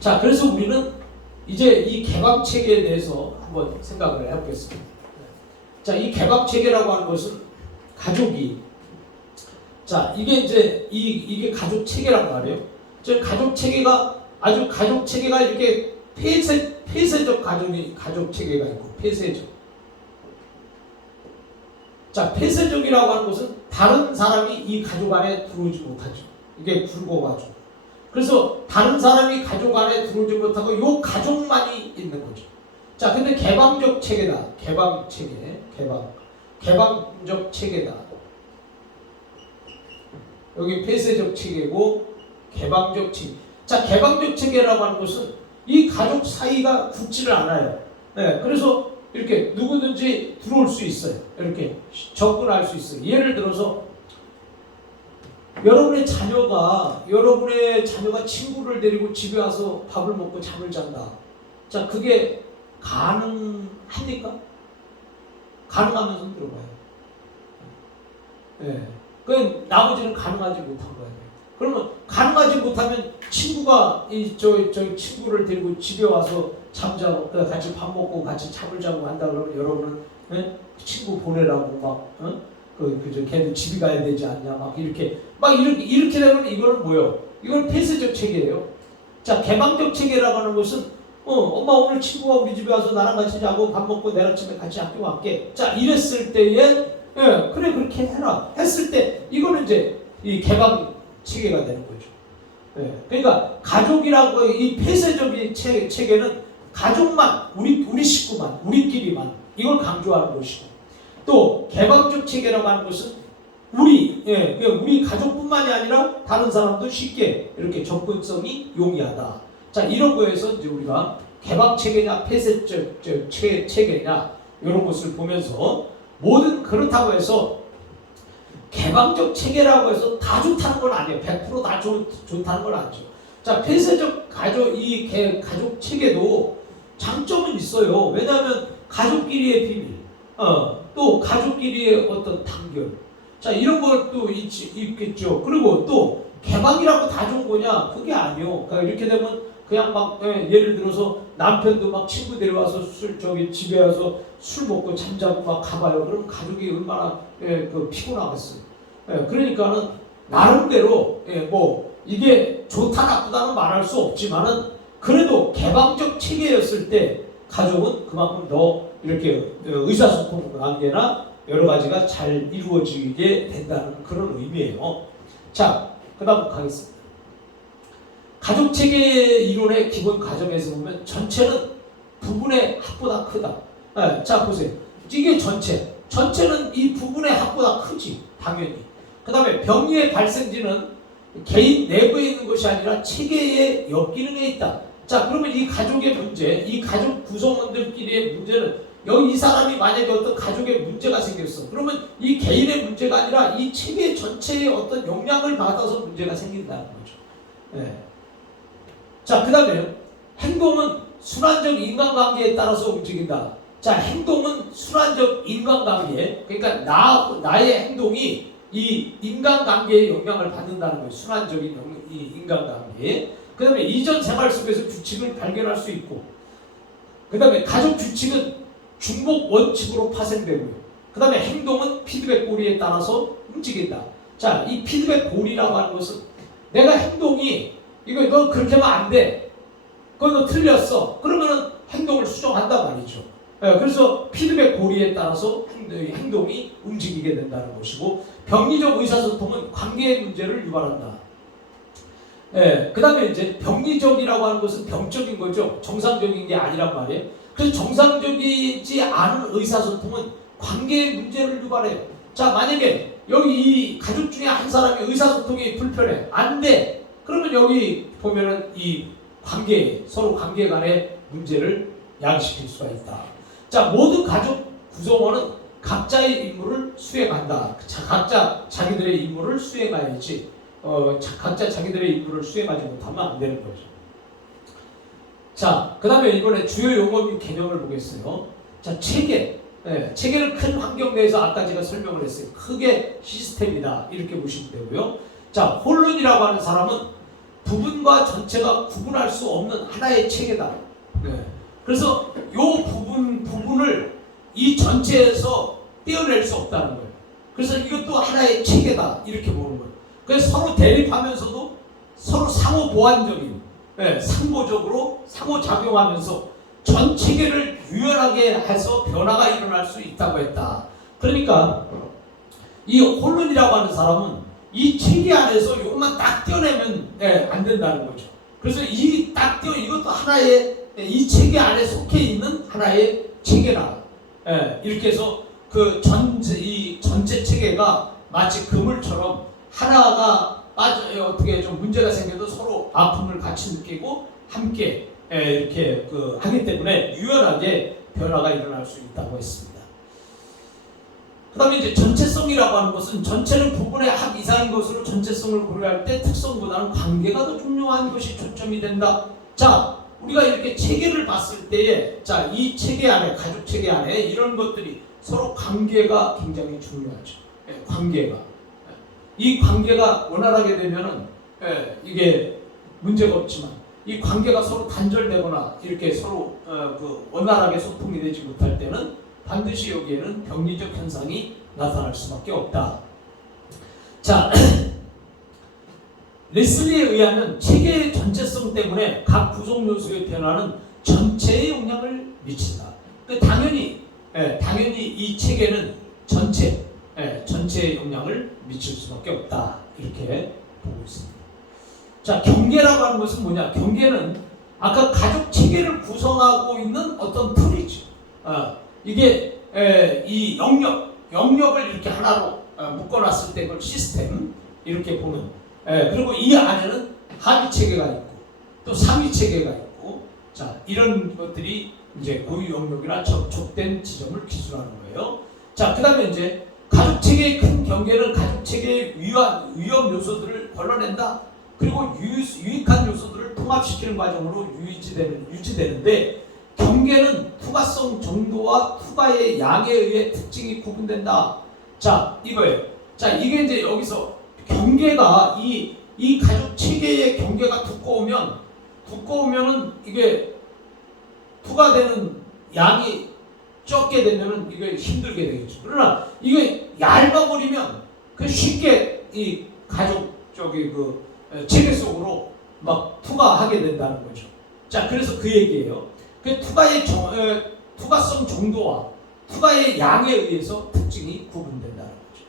자, 그래서 우리는 이제 이 개방 체계에 대해서 한번 생각을 해보겠습니다. 자, 이 개방 체계라고 하는 것은 가족이, 자, 이게 이제 이게 가족 체계란 말이에요. 저 가족 체계가 아주 가족 체계가 이렇게 폐쇄적 가족 체계가 있고 폐쇄적. 자, 폐쇄적이라고 하는 것은 다른 사람이 이 가족 안에 들어오지 못하죠. 이게 굵어가지고. 그래서 다른 사람이 가족 안에 들어오지 못하고 이 가족만이 있는 거죠. 자, 근데 개방적 체계다. 개방 체계, 개방적 체계다. 여기 폐쇄적 체계고 개방적 체계. 자, 개방적 체계라고 하는 것은 이 가족 사이가 굳지를 않아요. 네, 그래서 이렇게 누구든지 들어올 수 있어요. 이렇게 접근할 수 있어요. 예를 들어서 여러분의 자녀가 친구를 데리고 집에 와서 밥을 먹고 잠을 잔다. 자, 그게 가능합니까? 가능하면 손 들어봐요. 네. 그 나머지는 가능하지 못한 거예요. 그러면 가능하지 못하면 친구가 저 친구를 데리고 집에 와서 잠자고 같이 밥 먹고 같이 잠을 자고 한다 그러면 여러분은 그 친구 보내라고 걔도 집에 가야 되지 않냐 이렇게 되면 이거는 뭐예요? 이건 폐쇄적 체계예요. 자, 개방적 체계라고 하는 것은 엄마 오늘 친구가 우리 집에 와서 나랑 같이 자고 밥 먹고 내일 아침에 같이 학교 갈게. 자, 이랬을 때에 그래 그렇게 해라 했을 때 이거는 이제 이 개방 체계가 되는 거죠. 그러니까 가족이라고 이 폐쇄적인 체계는 가족만 우리 식구만 우리끼리만 이걸 강조하는 것이고 또 개방적 체계라고 하는 것은 우리 가족뿐만이 아니라 다른 사람도 쉽게 이렇게 접근성이 용이하다. 자, 이런 거에서 이제 우리가 개방 체계냐 폐쇄적 체계냐 이런 것을 보면서 모든 그렇다고 해서 개방적 체계라고 해서 다 좋다는 건 아니에요. 100% 다 좋다는 건 아니죠. 자, 폐쇄적 가족 체계도 장점은 있어요. 왜냐하면 가족끼리의 비밀, 또 가족끼리의 어떤 단결, 자 이런 것도 있겠죠. 그리고 또 개방이라고 다 좋은 거냐? 그게 아니요. 그러니까 이렇게 되면 그냥 예를 들어서 남편도 막 친구 데려와서 집에 와서 술 먹고 잠자고 막 가봐요. 그럼 가족이 얼마나 피곤하겠어요. 그러니까는 나름대로 이게 좋다 나쁘다는 말할 수 없지만은 그래도 개방적 체계였을 때 가족은 그만큼 더 이렇게 의사소통 관계나 여러 가지가 잘 이루어지게 된다는 그런 의미예요. 자, 그다음 가겠습니다. 가족 체계 이론의 기본 과정에서 보면 전체는 부분의 합보다 크다. 자, 보세요. 이게 전체는 이 부분의 합보다 크지, 당연히. 그 다음에 병리의 발생지는 개인 내부에 있는 것이 아니라 체계의 역기능에 있다. 자, 그러면 이 가족의 문제, 이 가족 구성원들끼리의 문제는 여기 이 사람이 만약에 어떤 가족의 문제가 생겼어. 그러면 이 개인의 문제가 아니라 이 체계 전체의 어떤 영향을 받아서 문제가 생긴다는 거죠. 자, 그 다음에 행동은 순환적 인간관계에 따라서 움직인다. 자, 행동은 순환적 인간관계, 그러니까 나의 행동이 이 인간관계에 영향을 받는다는 거예요. 순환적인 이 인간관계. 그 다음에 이전 생활 속에서 규칙을 발견할 수 있고, 그 다음에 가족 규칙은 중복 원칙으로 파생되고요. 그 다음에 행동은 피드백 고리에 따라서 움직인다. 자, 이 피드백 고리라고 하는 것은 내가 행동이 너 그렇게 하면 안 돼. 그거 너 틀렸어. 그러면은 행동을 수정한단 말이죠. 그래서 피드백 고리에 따라서 행동이 움직이게 된다는 것이고, 병리적 의사소통은 관계의 문제를 유발한다. 그 다음에 이제 병리적이라고 하는 것은 병적인 거죠. 정상적인 게 아니란 말이에요. 그래서 정상적이지 않은 의사소통은 관계의 문제를 유발해요. 자, 만약에 여기 이 가족 중에 한 사람이 의사소통이 불편해. 안 돼. 그러면 여기 보면은 이 서로 관계 간의 문제를 야기시킬 수가 있다. 자, 모든 가족 구성원은 각자의 임무를 수행한다. 각자 자기들의 임무를 수행해야지. 각자 자기들의 임무를 수행하지 못하면 안 되는 거죠. 자, 그 다음에 이번에 주요 용어 및 개념을 보겠어요. 자, 체계. 체계는 큰 환경 내에서 아까 제가 설명을 했어요. 크게 시스템이다. 이렇게 보시면 되고요. 자, 혼론이라고 하는 사람은 부분과 전체가 구분할 수 없는 하나의 체계다. 네. 그래서 이 부분을 이 전체에서 떼어낼 수 없다는 거예요. 그래서 이것도 하나의 체계다 이렇게 보는 거예요. 그래서 서로 대립하면서도 서로 상호 보완적인, 상보적으로 상호작용하면서 전 체계를 유연하게 해서 변화가 일어날 수 있다고 했다. 그러니까 이 홀론이라고 하는 사람은 이 체계 안에서 이것만 딱 떼어내면 안 된다는 거죠. 그래서 이 딱 떼어 이것도 하나의 이 체계 안에 속해 있는 하나의 체계라. 이렇게 해서 이 전체 체계가 마치 그물처럼 하나가 어떻게 좀 문제가 생겨도 서로 아픔을 같이 느끼고 함께 이렇게 하기 때문에 유연하게 변화가 일어날 수 있다고 했습니다. 그 다음에 이제 전체성이라고 하는 것은 전체는 부분의 합 이상인 것으로 전체성을 고려할 때 특성보다는 관계가 더 중요한 것이 초점이 된다. 자, 우리가 이렇게 체계를 봤을 때에 이 체계 안에, 가족 체계 안에 이런 것들이 서로 관계가 굉장히 중요하죠. 관계가. 이 관계가 원활하게 되면은 이게 문제가 없지만 이 관계가 서로 단절되거나 이렇게 서로 원활하게 소통이 되지 못할 때는 반드시 여기에는 병리적 현상이 나타날 수밖에 없다. 자, 레슬리에 의하면 체계의 전체성 때문에 각 구성 요소의 변화는 전체에 영향을 미친다. 당연히 이 체계는 전체에 영향을 미칠 수밖에 없다. 이렇게 보고 있습니다. 자, 경계라고 하는 것은 뭐냐? 경계는 아까 가족 체계를 구성하고 있는 어떤 틀이죠. 이게 이 영역을 이렇게 하나로 묶어놨을 때 그걸 시스템 이렇게 보는. 그리고 이 안에는 하위 체계가 있고 또 상위 체계가 있고, 자, 이런 것들이 이제 고유 영역이나 접촉된 지점을 기술하는 거예요. 자, 그다음에 이제 가족 체계의 큰 경계는 가족 체계의 위험 요소들을 걸러낸다. 그리고 유익한 요소들을 통합시키는 과정으로 유지되는데, 경계는 투과성 정도와 투과의 양에 의해 특징이 구분된다. 자, 이거예요. 자, 이게 이제 여기서 경계가 이 가족 체계의 경계가 두꺼우면은 이게 투과되는 양이 적게 되면은 이게 힘들게 되겠죠. 그러나 이게 얇아버리면 쉽게 이 가족 체계 속으로 막 투과하게 된다는 거죠. 자, 그래서 그 얘기예요. 그 투과성 정도와 투과의 양에 의해서 특징이 구분된다는 거죠.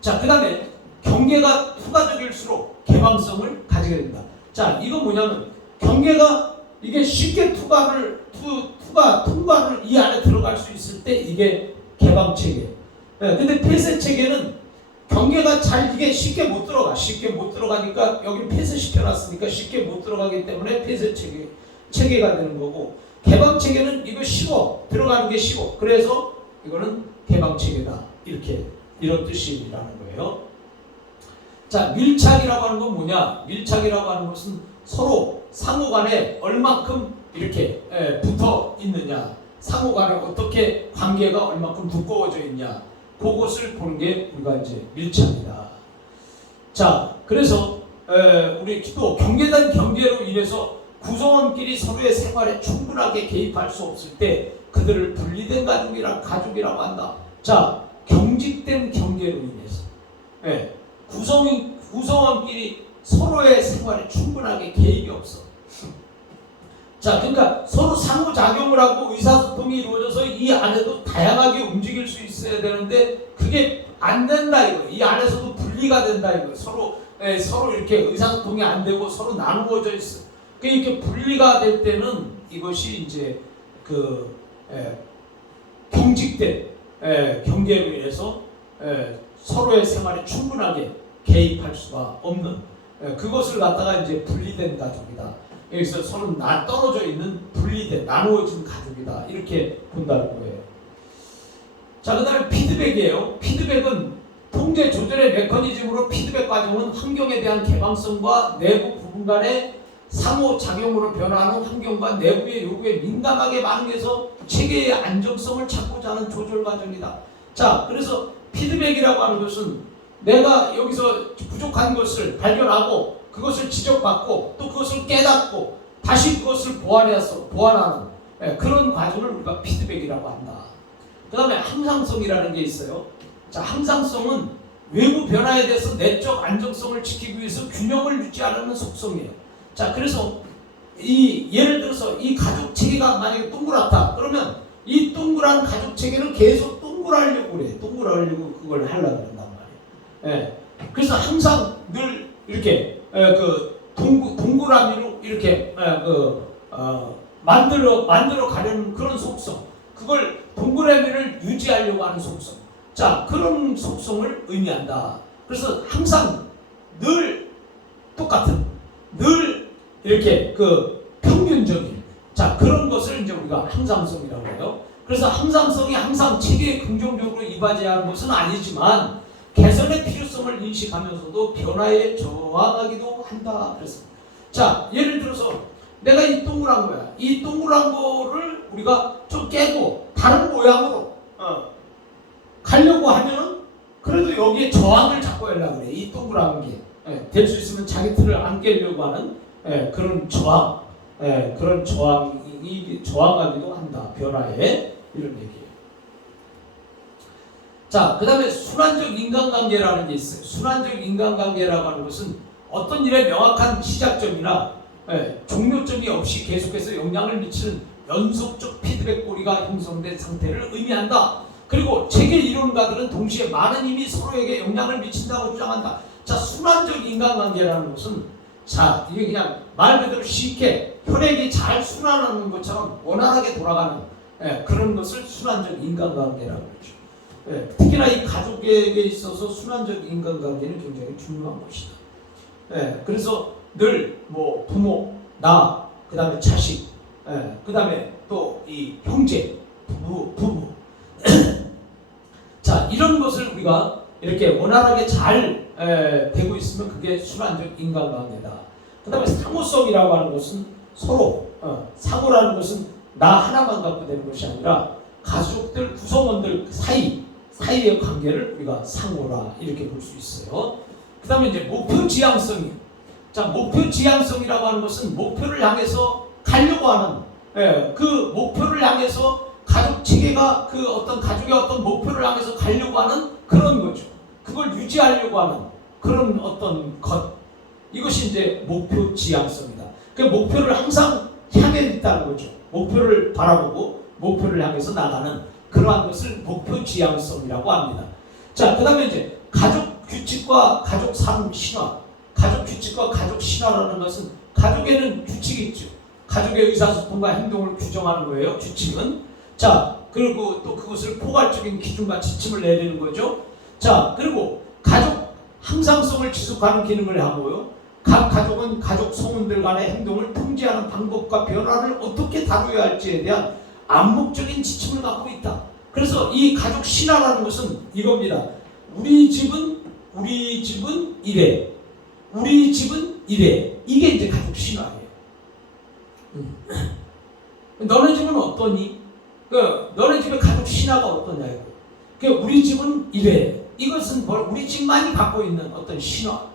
자, 그 다음에 경계가 투과적일수록 개방성을 가지게 된다. 자, 이거 뭐냐면 경계가 이게 쉽게 통과를 이 안에 들어갈 수 있을 때 이게 개방 체계. 근데 폐쇄 체계는 경계가 이게 쉽게 못 들어가니까 여기 폐쇄 시켜놨으니까 쉽게 못 들어가기 때문에 폐쇄 체계가 되는 거고, 개방 체계는 이거 들어가는 게 쉬워. 그래서 이거는 개방 체계다. 이런 뜻이라는 거예요. 자, 밀착이라고 하는 건 뭐냐? 밀착이라고 하는 것은 서로 상호간에 얼만큼 이렇게 붙어 있느냐, 상호간에 어떻게 관계가 얼만큼 두꺼워져 있냐, 그것을 보는 게 우리가 이제 밀착이다. 자, 그래서 우리 또 경계된 경계로 인해서 구성원끼리 서로의 생활에 충분하게 개입할 수 없을 때 그들을 분리된 가족이라고 한다. 자, 경직된 경계로 인해서 구성원끼리 서로의 생활에 충분하게 개입이 없어. 자, 그러니까 서로 상호작용을 하고 의사소통이 이루어져서 이 안에도 다양하게 움직일 수 있어야 되는데 그게 안 된다 이거. 이 안에서도 분리가 된다 이거. 서로 이렇게 의사소통이 안 되고 서로 나누어져 있어. 이렇게 분리가 될 때는 이것이 이제 경직된 경계로 인해서 서로의 생활에 충분하게 개입할 수가 없는, 그것을 갖다가 이제 분리된 가족이다. 여기서 서로 떨어져 있는 분리된 나누어진 가족이다. 이렇게 본다는 거예요. 자, 그 다음에 피드백이에요. 피드백은 통제 조절의 메커니즘으로 피드백 과정은 환경에 대한 개방성과 내부 부분 간의 상호작용으로 변화하는 환경과 내부의 요구에 민감하게 반응해서 체계의 안정성을 찾고자 하는 조절 과정이다. 자, 그래서 피드백이라고 하는 것은 내가 여기서 부족한 것을 발견하고 그것을 지적받고 또 그것을 깨닫고 다시 그것을 보완하는 그런 과정을 우리가 피드백이라고 한다. 그 다음에 항상성이라는 게 있어요. 자, 항상성은 외부 변화에 대해서 내적 안정성을 지키기 위해서 균형을 유지하려는 속성이에요. 자, 그래서 예를 들어서 이 가족 체계가 만약에 동그랗다 그러면 이 동그란 가족 체계는 계속 동그라려고 그래. 동그라려고 그걸 하려고 한단 말이에요. 그래서 항상 늘 이렇게 동그라미로 이렇게 만들어 가려는 그런 속성, 그걸 동그라미를 유지하려고 하는 속성. 자, 그런 속성을 의미한다. 그래서 항상 늘 똑같은, 늘 이렇게 평균적인, 자, 그런 것을 이제 우리가 항상성이라고 해요. 그래서 항상성이 항상 체계에 긍정적으로 이바지해야 하는 것은 아니지만 개선의 필요성을 인식하면서도 변화에 저항하기도 한다. 그래서 자, 예를 들어서 내가 이 동그란 거야. 이 동그란 거를 우리가 좀 깨고 다른 모양으로 가려고 하면은 그래도 여기에 저항을 잡고 하려고 그래. 이 동그란 게 될 수 있으면 자기 틀을 안 깨려고 하는 그런 저항, 그런 저항이 저항하기도 한다. 변화에 이런 얘기예요. 자, 그 다음에 순환적 인간관계라는 게 있어요. 순환적 인간관계라고 하는 것은 어떤 일의 명확한 시작점이나 종료점이 없이 계속해서 영향을 미치는 연속적 피드백 고리가 형성된 상태를 의미한다. 그리고 체계 이론가들은 동시에 많은 힘이 서로에게 영향을 미친다고 주장한다. 자, 순환적 인간관계라는 것은 자, 이게 그냥 말 그대로 쉽게 혈액이 잘 순환하는 것처럼 원활하게 돌아가는 그런 것을 순환적 인간관계라고 그러죠. 특히나 이 가족에게 있어서 순환적 인간관계는 굉장히 중요한 것이다. 그래서 늘 뭐 부모, 나, 그 다음에 자식, 그 다음에 또 이 형제, 부부 자, 이런 것을 우리가 이렇게 원활하게 잘 되고 있으면 그게 순환적 인간관계다. 그 다음에 상호성이라고 하는 것은 서로 상호라는 것은 나 하나만 갖고 되는 것이 아니라 가족들 구성원들 사이의 관계를 우리가 상호라 이렇게 볼 수 있어요. 그 다음에 이제 목표 지향성이, 자, 목표 지향성이라고 하는 것은 목표를 향해서 가려고 하는 그 목표를 향해서 가족 체계가 그 어떤 가족의 어떤 목표를 향해서 가려고 하는 그런 거죠. 그걸 유지하려고 하는 그런 어떤 것, 이것이 이제 목표 지향성이다. 그 목표를 항상 향해 있다는 거죠. 목표를 바라보고 목표를 향해서 나가는 그러한 것을 목표 지향성이라고 합니다. 자, 그 다음에 이제 가족 규칙과 가족 삶 신화. 가족 규칙과 가족 신화라는 것은 가족에는 규칙이 있죠. 가족의 의사소통과 행동을 규정하는 거예요. 규칙은. 자, 그리고 또 그것을 포괄적인 기준과 지침을 내리는 거죠. 자, 그리고 가족 항상성을 지속하는 기능을 하고요. 각 가족은 가족 성원들 간의 행동을 통제하는 방법과 변화를 어떻게 다루어야 할지에 대한 암묵적인 지침을 갖고 있다. 그래서 이 가족 신화라는 것은 이겁니다. 우리 집은 이래. 우리 집은 이래. 이게 이제 가족 신화예요. 너네 집은 어떠니? 너네 집의 가족 신화가 어떠냐고. 우리 집은 이래. 이것은 우리 집만이 갖고 있는 어떤 신화,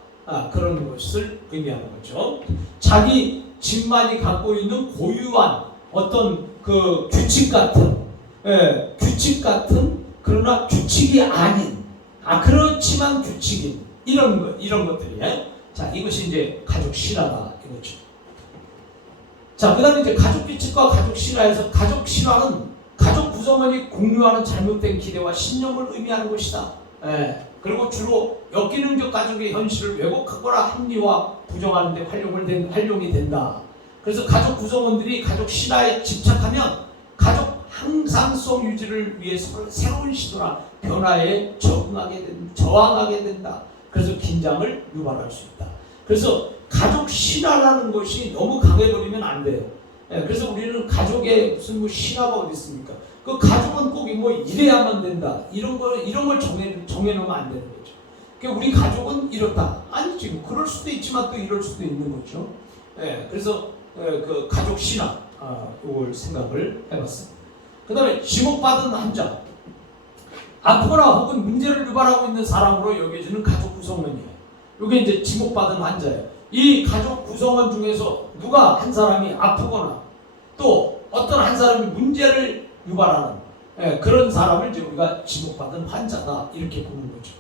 그런 것을 의미하는 거죠. 자기 집만이 갖고 있는 고유한 어떤 그 규칙 같은 그러나 규칙이 아닌, 그렇지만 규칙인 이런 것들이. 자, 이것이 이제 가족 신화다 이거죠. 자, 그다음에 이제 가족 규칙과 가족 신화에서 가족 신화는 가족 구성원이 공유하는 잘못된 기대와 신념을 의미하는 것이다. 그리고 주로 역기능적 가족의 현실을 왜곡하거나 합리화, 부정하는 데 활용이 된다. 그래서 가족 구성원들이 가족 신화에 집착하면 가족 항상성 유지를 위해서 새로운 시도나 변화에 저항하게 된다. 그래서 긴장을 유발할 수 있다. 그래서 가족 신화라는 것이 너무 강해버리면 안 돼요. 그래서 우리는 가족의 무슨 신화가 어디 있습니까? 그 가족은 꼭 이래야만 된다. 이런 걸 정해놓으면 안 되는 거죠. 그러니까 우리 가족은 이렇다. 아니지. 그럴 수도 있지만 또 이럴 수도 있는 거죠. 그래서 그 가족 신화, 이걸 생각을 해봤습니다. 그 다음에 지목받은 환자, 아프거나 혹은 문제를 유발하고 있는 사람으로 여겨지는 가족 구성원이에요. 이게 이제 지목받은 환자예요. 이 가족 구성원 중에서 누가 한 사람이 아프거나 또 어떤 한 사람이 문제를 유발하는 그런 사람을 이제 우리가 지목받은 환자다 이렇게 보는 거죠.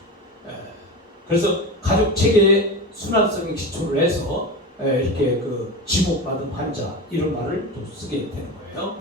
그래서 가족 체계의 순환성에 기초를 해서 이렇게 그 지목받은 환자 이런 말을 또 쓰게 되는 거예요.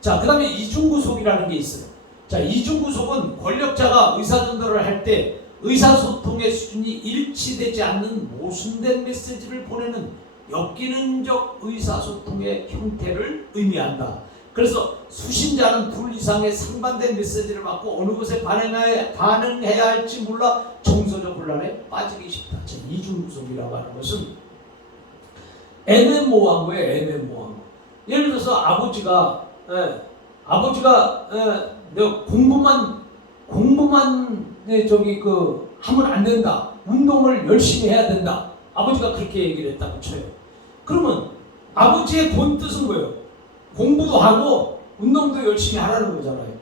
자, 그다음에 이중구속이라는 게 있어요. 자, 이중구속은 권력자가 의사전달을 할 때 의사소통의 수준이 일치되지 않는 모순된 메시지를 보내는 역기능적 의사소통의 형태를 의미한다. 그래서 수신자는 둘 이상의 상반된 메시지를 받고 어느 것에 반응해야 할지 몰라 정서적 혼란에 빠지기 쉽다. 이중구속이라고 하는 것은 애매모호한 거예요. 애매모호한 거. 예를 들어서 아버지가 내가 공부만 하면 안 된다. 운동을 열심히 해야 된다. 아버지가 그렇게 얘기를 했다고 쳐요. 그러면 아버지의 본 뜻은 뭐예요? 공부도 하고 운동도 열심히 하라는 거잖아요.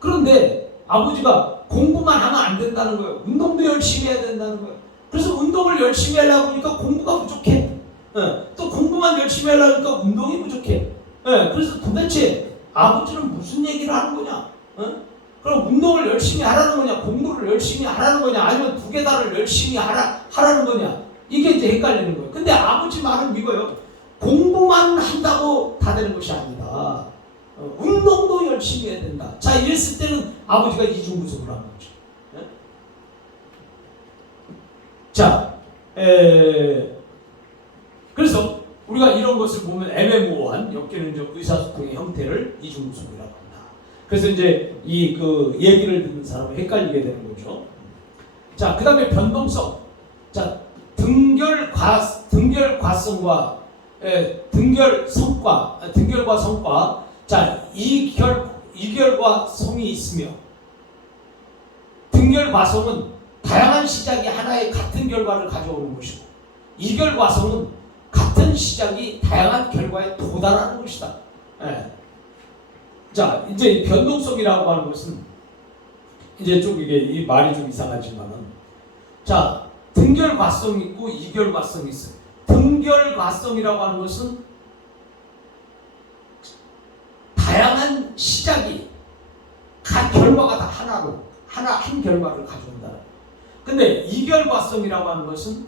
그런데 아버지가 공부만 하면 안 된다는 거예요. 운동도 열심히 해야 된다는 거예요. 그래서 운동을 열심히 하려고 하니까 공부가 부족해. 또 공부만 열심히 하려고 하니까 운동이 부족해. 그래서 도대체 아버지는 무슨 얘기를 하는 거냐? 그럼 운동을 열심히 하라는 거냐? 공부를 열심히 하라는 거냐? 아니면 두 개 다를 열심히 하라는 거냐? 이게 이제 헷갈리는 거예요. 근데 아버지 말은 이거예요. 공부만 한다고 다 되는 것이 아니다. 운동도 열심히 해야 된다. 자, 이랬을 때는 아버지가 이중구속을 하는 거죠. 자, 그래서 우리가 이런 것을 보면 애매모호한 역기능적 의사소통의 형태를 이중구속이라고 합니다. 그래서 이제 이 그 얘기를 듣는 사람은 헷갈리게 되는 거죠. 자, 그 다음에 변동성. 자, 등결과성과 등결과 성과. 자, 이결과 성이 있으며 등결과성은 다양한 시작이 하나의 같은 결과를 가져오는 것이고 이결과성은 같은 시작이 다양한 결과에 도달하는 것이다. 자, 이제 변동성이라고 하는 것은 이제 좀 이게 이 말이 좀 이상하지만은 자, 등결과성이 있고 이결과성이 있어요. 등결과성이라고 하는 것은 다양한 시작이 결과가 다 한 결과를 가져온다. 근데 이결과성이라고 하는 것은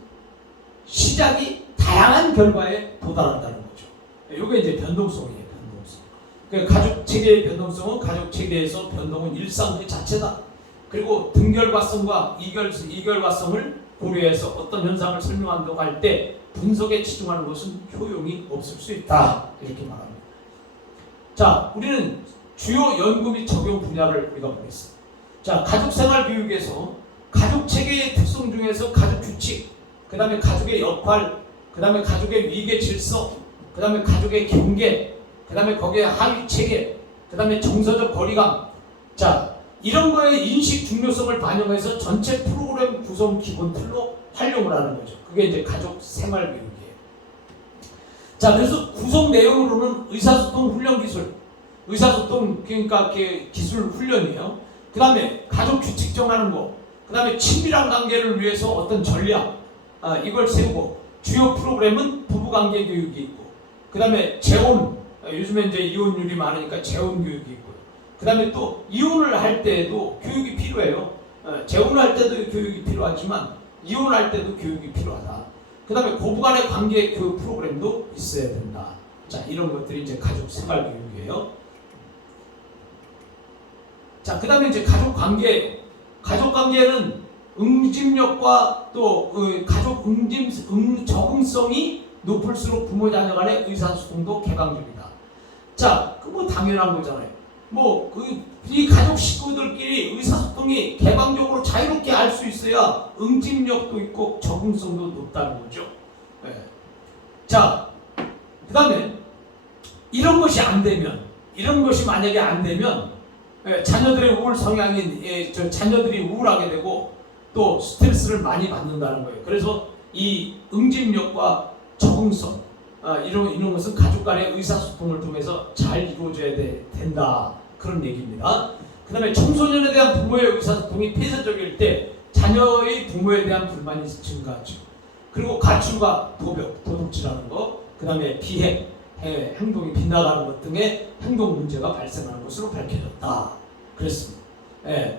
시작이 다양한 결과에 도달한다는 거죠. 이게 이제 변동성이에요. 변동성. 그러니까 가족 체계의 변동성은 가족 체계에서 변동은 일상 그 자체다. 그리고 등결과성과 이결과성을 고려해서 어떤 현상을 설명한다고 할 때 분석에 치중하는 것은 효용이 없을 수 있다. 이렇게 말합니다. 자, 우리는 주요 연구 및 적용 분야를 우리가 보겠습니다. 자, 가족생활 교육에서 가족 체계의 특성 중에서 가족 규칙, 그 다음에 가족의 역할, 그 다음에 가족의 위계 질서, 그 다음에 가족의 경계, 그 다음에 거기에 하위 체계, 그 다음에 정서적 거리감. 자, 이런 거에 인식 중요성을 반영해서 전체 프로그램 구성 기본 틀로 활용을 하는 거죠. 그게 이제 가족 생활 교육이에요. 자, 그래서 구성 내용으로는 의사소통 훈련 기술, 의사소통 그러니까 기술 훈련이에요. 그 다음에 가족 규칙 정하는 거, 그 다음에 친밀한 관계를 위해서 어떤 전략, 이걸 세우고, 주요 프로그램은 부부관계 교육이 있고, 그 다음에 재혼, 요즘에 이제 이혼율이 많으니까 재혼 교육이 있고요. 그 다음에 또 이혼을 할 때도 교육이 필요해요. 재혼할 때도 교육이 필요하지만 이혼할 때도 교육이 필요하다. 그 다음에 고부간의 관계 교육 프로그램도 있어야 된다. 자, 이런 것들이 이제 가족 생활 교육이에요. 자, 그 다음에 이제 가족 관계. 가족 관계는 응집력과 또 가족 적응성이 높을수록 부모 자녀 간의 의사소통도 개방적이다. 자, 그 뭐 당연한 거잖아요. 이 가족 식구들끼리 의사소통이 개방적으로 자유롭게 할 수 있어야 응집력도 있고 적응성도 높다는 거죠. 자, 그 다음에 이런 것이 만약에 안 되면 자녀들의 우울 성향인 자녀들이 우울하게 되고 또 스트레스를 많이 받는다는 거예요. 그래서 이 응집력과 적응성 이런 것은 가족 간의 의사소통을 통해서 잘 이루어져야 된다. 그런 얘기입니다. 그 다음에 청소년에 대한 부모의 의사소통이 폐쇄적일 때 자녀의 부모에 대한 불만이 증가하죠. 그 그리고 가출과 도둑질하는 것, 그 다음에 비행, 행동이 빗나가는 것 등의 행동 문제가 발생하는 것으로 밝혀졌다. 그랬습니다.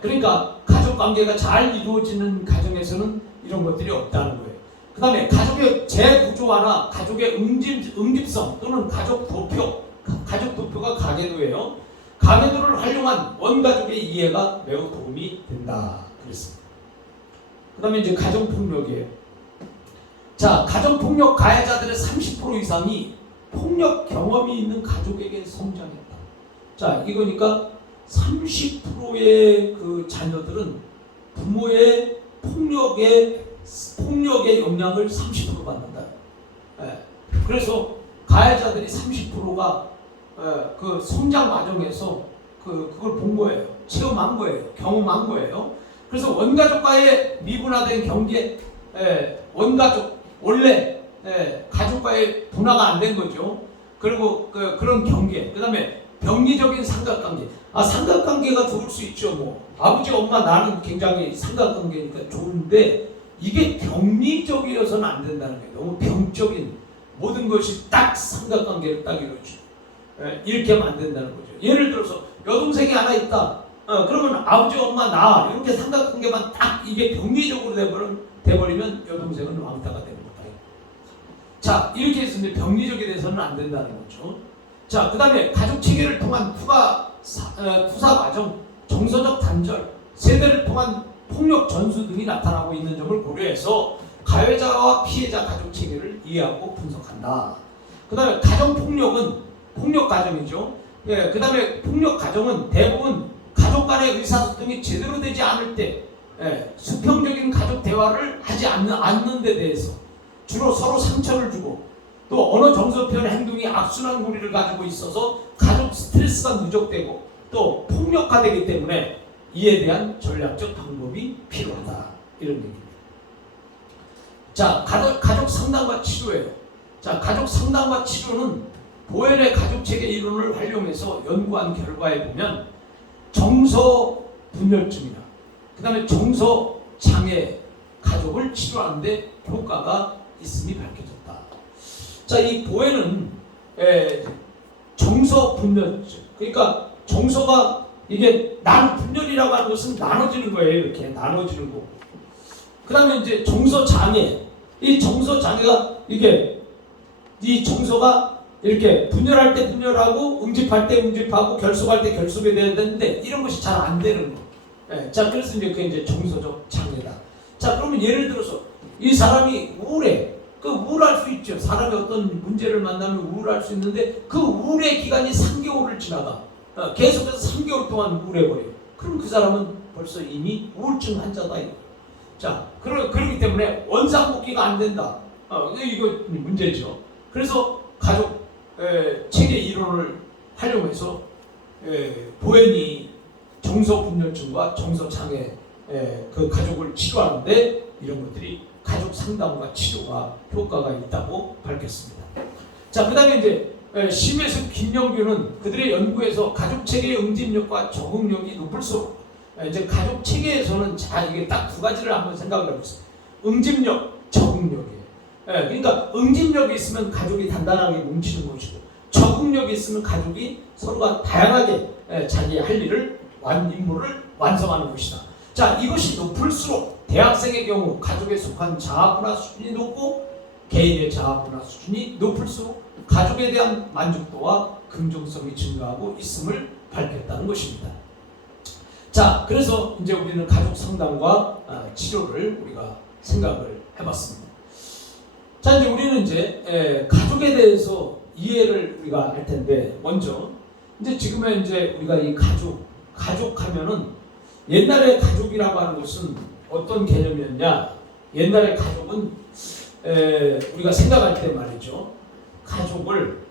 그러니까 가족 관계가 잘 이루어지는 가정에서는 이런 것들이 없다는 거예요. 그 다음에 가족의 재구조화나 가족의 응집성 또는 가족 도표가 가계도예요. 가계도를 활용한 원가족의 이해가 매우 도움이 된다. 그랬습니다. 그 다음에 이제 가정폭력이에요. 자, 가정폭력 가해자들의 30% 이상이 폭력 경험이 있는 가족에게 성장했다. 자, 이거니까 30%의 그 자녀들은 부모의 폭력의 영향을 30% 받는다. 그래서 가해자들이 30%가 그 성장 과정에서 그걸 본 거예요. 체험한 거예요. 경험한 거예요. 그래서 원가족과의 미분화된 경계, 원가족 원래 가족과의 분화가 안 된 거죠. 그리고 그런 경계, 그 다음에 병리적인 삼각관계. 삼각관계가 좋을 수 있죠. 뭐 아버지, 엄마, 나는 굉장히 삼각관계니까 좋은데 이게 병리적이어서는 안 된다는 거예요. 너무 병적인 모든 것이 딱 삼각관계를 딱 이루어지죠. 이렇게 하면 안 된다는 거죠. 예를 들어서 여동생이 하나 있다. 그러면 아버지, 엄마, 나 이렇게 삼각관계만 딱 이게 병리적으로 돼버리면 여동생은 왕따가 되는 거다. 자, 이렇게 해서 이제 병리적이 돼서는 안 된다는 거죠. 자, 그 다음에 가족 체계를 통한 투사 과정, 정서적 단절, 세대를 통한 폭력 전수 등이 나타나고 있는 점을 고려해서 가해자와 피해자 가족 체계를 이해하고 분석한다. 그 다음에 가정폭력은 폭력 가정이죠. 그 다음에 폭력 가정은 대부분 가족 간의 의사소통이 제대로 되지 않을 때 수평적인 가족 대화를 하지 않는 데 대해서 주로 서로 상처를 주고 또 언어 정서 표현 행동이 악순환 고리를 가지고 있어서 가족 스트레스가 누적되고 또 폭력화되기 때문에 이에 대한 전략적 방법이 필요하다. 이런 얘기입니다. 자, 가족 상담과 치료예요. 자, 가족 상담과 치료는 보엘의 가족체계 이론을 활용해서 연구한 결과에 보면 정서 분열증이나 그 다음에 정서 장애 가족을 치료하는데 효과가 있음이 밝혀졌다. 자, 이 보엘은 정서 분열증, 그러니까 정서가 이게 분열이라고 하는 것은 나눠지는 거예요. 이렇게 나눠지는 거고. 그 다음에 이제 정서 장애, 이 정서 장애가 이 정서가 이렇게 분열할 때 분열하고 응집할 때 응집하고 결속할 때 결속이 돼야 되는데 이런 것이 잘 안 되는 거. 자, 그래서 이제 그게 이제 정서적 장애다. 자, 그러면 예를 들어서 이 사람이 우울해. 우울할 수 있죠. 사람이 어떤 문제를 만나면 우울할 수 있는데 그 우울의 기간이 3개월을 지나가. 계속해서 3개월 동안 우울해버려요. 그럼 그 사람은 벌써 이미 우울증 환자다. 자, 그렇기 때문에 원상복귀가 안 된다. 이거 문제죠. 그래서 가족 체계 이론을 활용해서 보엔이 정서 분열증과 정서 장애 그 가족을 치료하는데 이런 것들이 가족 상담과 치료가 효과가 있다고 밝혔습니다. 자, 그 다음에 이제 심해숙 김영규는 그들의 연구에서 가족 체계의 응집력과 적응력이 높을수록 이제 가족 체계에서는 이게 딱 두 가지를 한번 생각을 해보세요. 응집력, 적응력이에요. 그러니까 응집력이 있으면 가족이 단단하게 뭉치는 것이고 적응력이 있으면 가족이 서로가 다양하게 자기 할 일을 임무를 완성하는 것이다. 자, 이것이 높을수록 대학생의 경우 가족에 속한 자아문화 수준이 높고 개인의 자아문화 수준이 높을수록 가족에 대한 만족도와 긍정성이 증가하고 있음을 밝혔다는 것입니다. 자, 그래서 이제 우리는 가족 상담과 치료를 우리가 생각을 해봤습니다. 자, 이제 우리는 이제 가족에 대해서 이해를 우리가 할 텐데 먼저 이제 지금의 이제 우리가 이 가족하면은 옛날에 가족이라고 하는 것은 어떤 개념이었냐? 옛날에 가족은 우리가 생각할 때 말이죠. 가족을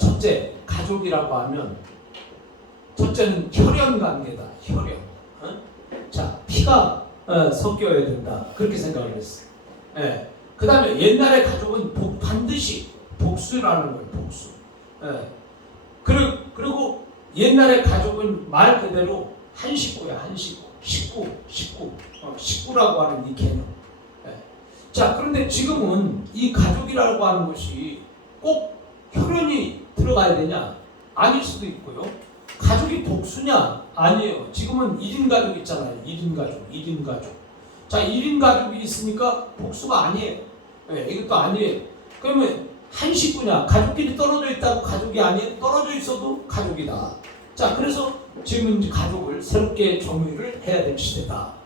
첫째 가족이라고 하면 첫째는 혈연 관계다. 혈연. 자, 피가 섞여야 된다. 그렇게 생각을 했어요. 그 다음에 옛날의 가족은 반드시 복수라는 거예요. 복수. 그리고 옛날의 가족은 말 그대로 한 식구야. 한 식구. 식구라고 하는 이 개념. 자, 그런데 지금은 이 가족이라고 하는 것이 꼭 혈연이 들어가야 되냐? 아닐 수도 있고요. 가족이 복수냐? 아니에요. 지금은 1인 가족 있잖아요. 1인 가족, 1인 가족. 자, 1인 가족이 있으니까 복수가 아니에요. 네, 이것도 아니에요. 그러면 한 식구냐? 가족끼리 떨어져 있다고 가족이 아니에요. 떨어져 있어도 가족이다. 자, 그래서 지금은 이제 가족을 새롭게 정의를 해야 될 시대다.